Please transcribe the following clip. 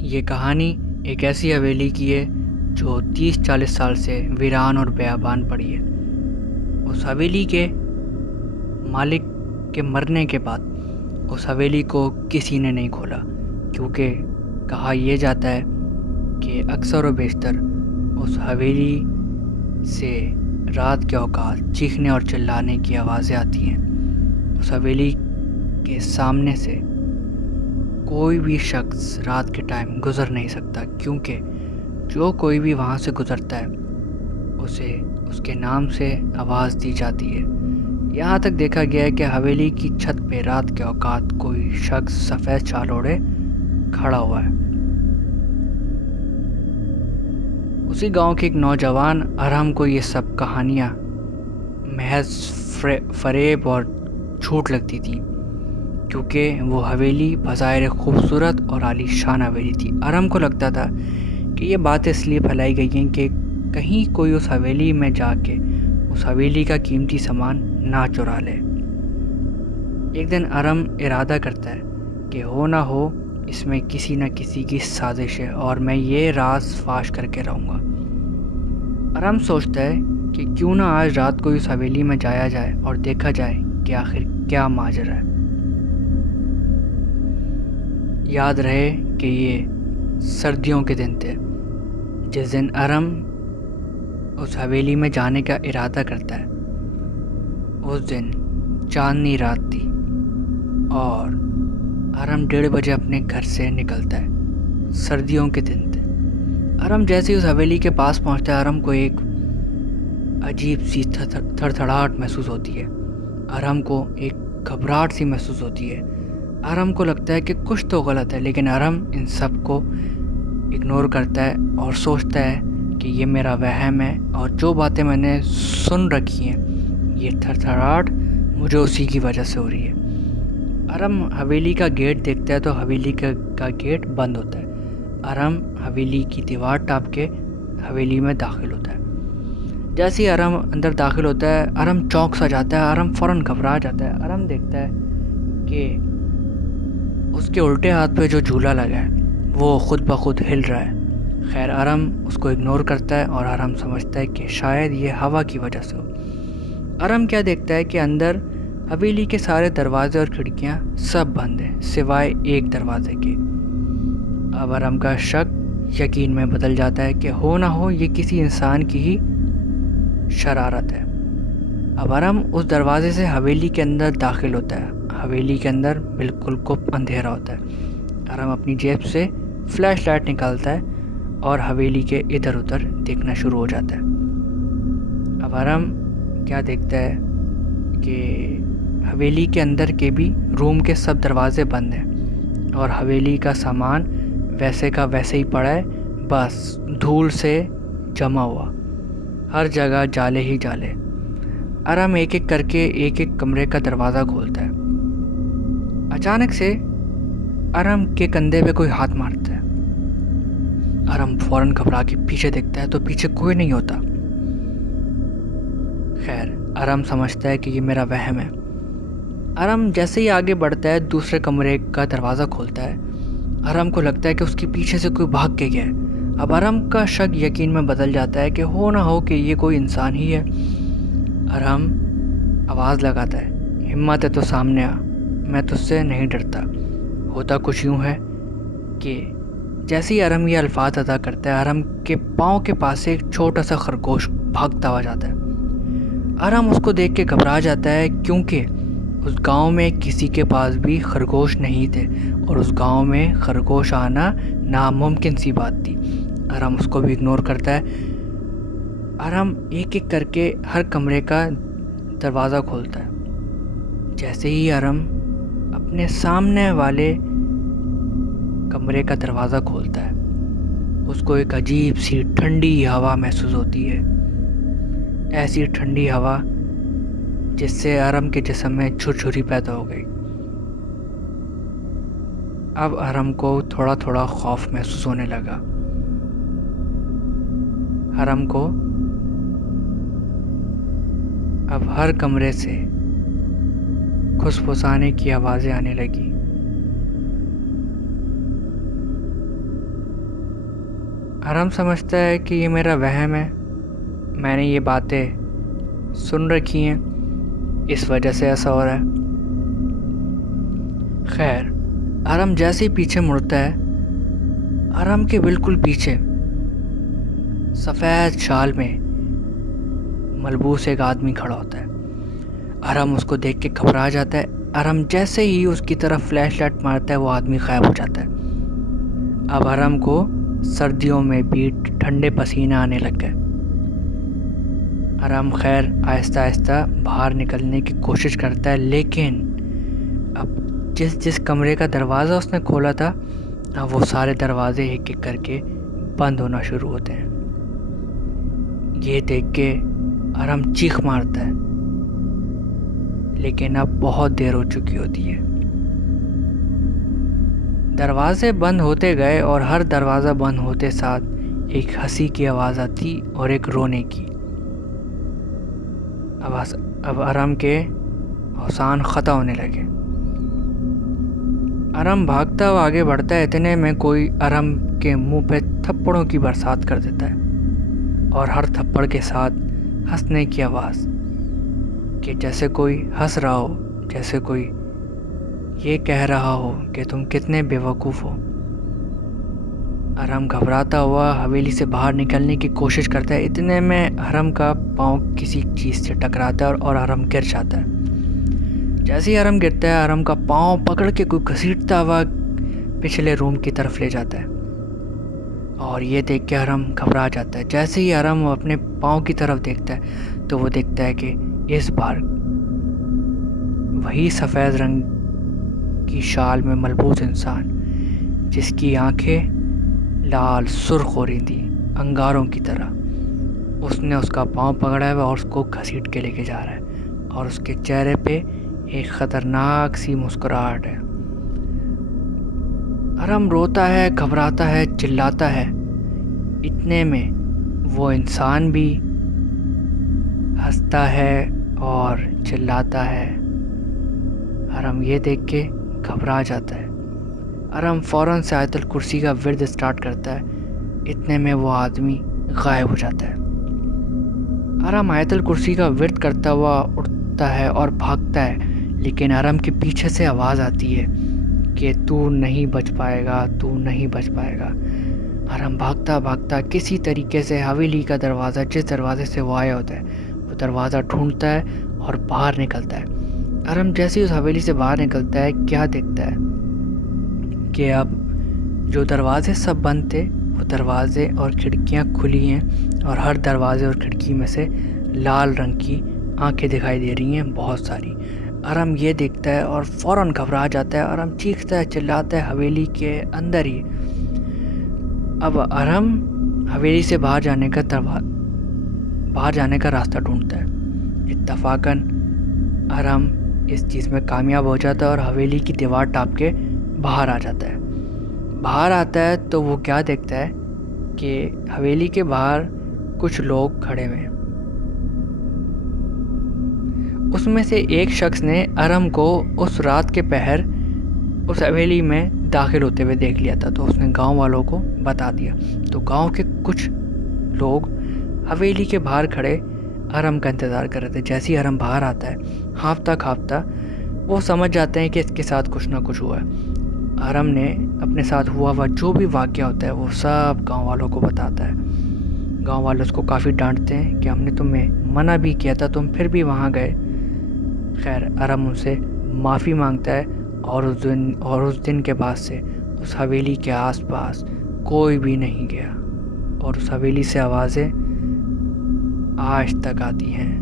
یہ کہانی ایک ایسی حویلی کی ہے جو 30-40 سال سے ویران اور بیابان پڑی ہے۔ اس حویلی کے مالک کے مرنے کے بعد اس حویلی کو کسی نے نہیں کھولا، کیونکہ کہا یہ جاتا ہے کہ اکثر و بیشتر اس حویلی سے رات کے اوقات چیخنے اور چلانے کی آوازیں آتی ہیں۔ اس حویلی کے سامنے سے کوئی بھی شخص رات کے ٹائم گزر نہیں سکتا، کیونکہ جو کوئی بھی وہاں سے گزرتا ہے اسے اس کے نام سے آواز دی جاتی ہے۔ یہاں تک دیکھا گیا ہے کہ حویلی کی چھت پہ رات کے اوقات کوئی شخص سفید شال اوڑھے کھڑا ہوا ہے۔ اسی گاؤں کے ایک نوجوان ارحم کو یہ سب کہانیاں محض فریب اور جھوٹ لگتی تھی، کیونکہ وہ حویلی بظاہر خوبصورت اور عالی شان حویلی تھی۔ ارحم کو لگتا تھا کہ یہ باتیں اس لیے پھیلائی گئی ہیں کہ کہیں کوئی اس حویلی میں جا کے اس حویلی کا قیمتی سامان نہ چرا لے۔ ایک دن ارحم ارادہ کرتا ہے کہ ہو نہ ہو اس میں کسی نہ کسی کی سازش ہے اور میں یہ راز فاش کر کے رہوں گا۔ ارحم سوچتا ہے کہ کیوں نہ آج رات کو اس حویلی میں جایا جائے اور دیکھا جائے کہ آخر کیا ماجرا ہے۔ یاد رہے کہ یہ سردیوں کے دن تھے جس دن ارحم اس حویلی میں جانے کا ارادہ کرتا ہے۔ اس دن چاندنی رات تھی اور ارحم 1:30 بجے اپنے گھر سے نکلتا ہے۔ سردیوں کے دن تھے۔ ارحم جیسے اس حویلی کے پاس پہنچتا ہے، ارحم کو ایک عجیب سی تھڑتھڑاہٹ محسوس ہوتی ہے۔ ارحم کو ایک گھبراہٹ سی محسوس ہوتی ہے۔ ارحم کو لگتا ہے کہ کچھ تو غلط ہے، لیکن ارحم ان سب کو اگنور کرتا ہے اور سوچتا ہے کہ یہ میرا وہم ہے اور جو باتیں میں نے سن رکھی ہیں یہ تھڑتھڑاہٹ مجھے اسی کی وجہ سے ہو رہی ہے۔ ارحم حویلی کا گیٹ دیکھتا ہے تو حویلی کا گیٹ بند ہوتا ہے۔ ارحم حویلی کی دیوار ٹاپ کے حویلی میں داخل ہوتا ہے۔ جیسے ہی ارحم اندر داخل ہوتا ہے، ارحم چونک سا جاتا ہے۔ ارحم فوراً گھبرا جاتا ہے۔ ارحم دیکھتا ہے کہ اس کے الٹے ہاتھ پہ جو جھولا لگا ہے وہ خود بخود ہل رہا ہے۔ خیر، ارحم اس کو اگنور کرتا ہے اور ارحم سمجھتا ہے کہ شاید یہ ہوا کی وجہ سے ہو۔ ارحم کیا دیکھتا ہے کہ اندر حویلی کے سارے دروازے اور کھڑکیاں سب بند ہیں سوائے ایک دروازے کے۔ اب ارحم کا شک یقین میں بدل جاتا ہے کہ ہو نہ ہو یہ کسی انسان کی ہی شرارت ہے۔ اب ارحم اس دروازے سے حویلی کے اندر داخل ہوتا ہے۔ حویلی کے اندر بالکل گپ اندھیرا ہوتا ہے۔ ارحم اپنی جیب سے فلیش لائٹ نکالتا ہے اور حویلی کے ادھر ادھر دیکھنا شروع ہو جاتا ہے۔ اب ارحم کیا دیکھتا ہے کہ حویلی کے اندر کے بھی روم کے سب دروازے بند ہیں اور حویلی کا سامان ویسے کا ویسے ہی پڑا ہے، بس دھول سے جمع ہوا، ہر جگہ جالے ہی جالے۔ ارحم ایک ایک کر کے ایک ایک کمرے کا دروازہ کھولتا ہے۔ اچانک سے ارحم کے کندھے پہ کوئی ہاتھ مارتا ہے۔ ارحم فوراً گھبرا کے پیچھے دیکھتا ہے تو پیچھے کوئی نہیں ہوتا۔ خیر، ارحم سمجھتا ہے کہ یہ میرا وہم ہے۔ ارحم جیسے ہی آگے بڑھتا ہے دوسرے کمرے کا دروازہ کھولتا ہے۔ ارحم کو لگتا ہے کہ اس کے پیچھے سے کوئی بھاگ کے گیا ہے۔ اب ارحم کا شک یقین میں بدل جاتا ہے کہ ہو نہ ہو کہ یہ کوئی انسان ہی ہے۔ ارحم آواز لگاتا ہے، ہمت ہے تو سامنے آ، میں تجھ سے نہیں ڈرتا۔ ہوتا کچھ یوں ہے کہ جیسے ہی ارحم یہ الفاظ ادا کرتا ہے، ارحم کے پاؤں کے پاس سے ایک چھوٹا سا خرگوش بھاگتا ہوا جاتا ہے۔ ارحم اس کو دیکھ کے گھبرا جاتا ہے، کیونکہ اس گاؤں میں کسی کے پاس بھی خرگوش نہیں تھے اور اس گاؤں میں خرگوش آنا ناممکن سی بات تھی۔ ارحم اس کو بھی اگنور کرتا ہے۔ ارحم ایک ایک کر کے ہر کمرے کا دروازہ کھولتا ہے۔ جیسے ہی ارحم اپنے سامنے والے کمرے کا دروازہ کھولتا ہے، اس کو ایک عجیب سی ٹھنڈی ہوا محسوس ہوتی ہے۔ ایسی ٹھنڈی ہوا جس سے ارحم کے جسم میں جھرجھری پیدا ہو گئی۔ اب ارحم کو تھوڑا تھوڑا خوف محسوس ہونے لگا۔ ارحم کو اب ہر کمرے سے کھسپھسانے کی آوازیں آنے لگی۔ ارم سمجھتا ہے کہ یہ میرا وہم ہے، میں نے یہ باتیں سن رکھی ہیں، اس وجہ سے ایسا ہو رہا ہے۔ خیر، ارم جیسے ہی پیچھے مڑتا ہے، ارم کے بالکل پیچھے سفید شال میں ملبوس ایک آدمی کھڑا ہوتا ہے۔ ارم اس کو دیکھ کے گھبرا جاتا ہے۔ ارم جیسے ہی اس کی طرف فلیش لائٹ مارتا ہے، وہ آدمی غائب ہو جاتا ہے۔ اب ارم کو سردیوں میں بھی ٹھنڈے پسینے آنے لگ گئے۔ ارم خیر آہستہ آہستہ باہر نکلنے کی کوشش کرتا ہے، لیکن اب جس کمرے کا دروازہ اس نے کھولا تھا، اب وہ سارے دروازے ایک ایک کر کے بند ہونا شروع ہوتے ہیں۔ یہ دیکھ کے ارم چیخ مارتا ہے، لیکن اب بہت دیر ہو چکی ہوتی ہے۔ دروازے بند ہوتے گئے اور ہر دروازہ بند ہوتے ساتھ ایک ہنسی کی آواز آتی اور ایک رونے کی۔ اب ارم کے حسان خطا ہونے لگے۔ ارم بھاگتا ہوا آگے بڑھتا ہے، اتنے میں کوئی ارم کے منہ پہ تھپڑوں کی برسات کر دیتا ہے، اور ہر تھپڑ کے ساتھ ہنسنے کی آواز، کہ جیسے کوئی ہنس رہا ہو، جیسے کوئی یہ کہہ رہا ہو کہ تم کتنے بے وقوف ہو۔ ارم گھبراتا ہوا حویلی سے باہر نکلنے کی کوشش کرتا ہے، اتنے میں ارم کا پاؤں کسی چیز سے ٹکراتا ہے اور ارم گر جاتا ہے۔ جیسے ہی ارم گرتا ہے، ارم کا پاؤں پکڑ کے کوئی گھسیٹتا ہوا پچھلے روم کی طرف لے جاتا ہے، اور یہ دیکھ کے ارم گھبرا جاتا ہے۔ جیسے ہی ارم اپنے پاؤں کی طرف دیکھتا ہے تو وہ دیکھتا ہے کہ اس بار وہی سفید رنگ کی شال میں ملبوس انسان، جس کی آنکھیں لال سرخ ہو رہی تھی انگاروں کی طرح، اس نے اس کا پاؤں پکڑا ہوا اور اس کو گھسیٹ کے لے کے جا رہا ہے، اور اس کے چہرے پہ ایک خطرناک سی مسکراہٹ ہے۔ ارم روتا ہے، گھبراتا ہے، چلاتا ہے، اتنے میں وہ انسان بھی ہنستا ہے اور چلاتا ہے۔ ارم یہ دیکھ کے گھبرا جاتا ہے۔ ارم فوراً سے آیت الکرسی کا ورد سٹارٹ کرتا ہے، اتنے میں وہ آدمی غائب ہو جاتا ہے۔ ارم آیت الکرسی کا ورد کرتا ہوا اٹھتا ہے اور بھاگتا ہے، لیکن ارم کے پیچھے سے آواز آتی ہے کہ تو نہیں بچ پائے گا، تو نہیں بچ پائے گا۔ ارم بھاگتا بھاگتا کسی طریقے سے حویلی کا دروازہ، جس دروازے سے وہ آیا ہوتا ہے، وہ دروازہ ڈھونڈتا ہے اور باہر نکلتا ہے۔ ارم جیسے اس حویلی سے باہر نکلتا ہے، کیا دیکھتا ہے کہ اب جو دروازے سب بند تھے، وہ دروازے اور کھڑکیاں کھلی ہیں، اور ہر دروازے اور کھڑکی میں سے لال رنگ کی آنکھیں دکھائی دے رہی ہیں بہت ساری۔ ارم یہ دیکھتا ہے اور فوراً گھبرا جاتا ہے۔ ارم چیختا ہے، چلاتا ہے حویلی کے اندر ہی۔ اب ارم حویلی سے باہر جانے کا راستہ ڈھونڈتا ہے۔ اتفاقاً ارم اس چیز میں کامیاب ہو جاتا ہے اور حویلی کی دیوار ٹاپ کے باہر آ جاتا ہے۔ باہر آتا ہے تو وہ کیا دیکھتا ہے کہ حویلی کے باہر کچھ لوگ کھڑے ہوئے ہیں۔ اس میں سے ایک شخص نے ارم کو اس رات کے پہر اس حویلی میں داخل ہوتے ہوئے دیکھ لیا تھا، تو اس نے گاؤں والوں کو بتا دیا۔ تو گاؤں کے کچھ لوگ حویلی کے باہر کھڑے ارم کا انتظار کر رہے تھے۔ جیسے ہی ارم باہر آتا ہے، ہانفتا کھانپتا، وہ سمجھ جاتے ہیں کہ اس کے ساتھ کچھ نہ کچھ ہوا ہے۔ ارم نے اپنے ساتھ ہوا جو بھی واقعہ ہوتا ہے وہ سب گاؤں والوں کو بتاتا ہے۔ گاؤں والے اس کو کافی ڈانٹتے ہیں کہ ہم نے تمہیں منع بھی کیا تھا، تم پھر بھی وہاں گئے۔ خیر، ارم ان سے معافی مانگتا ہے، اور اس دن کے بعد سے اس حویلی کے آس پاس کوئی بھی نہیں گیا، اور اس حویلی سے آوازیں آج تک آتی ہیں۔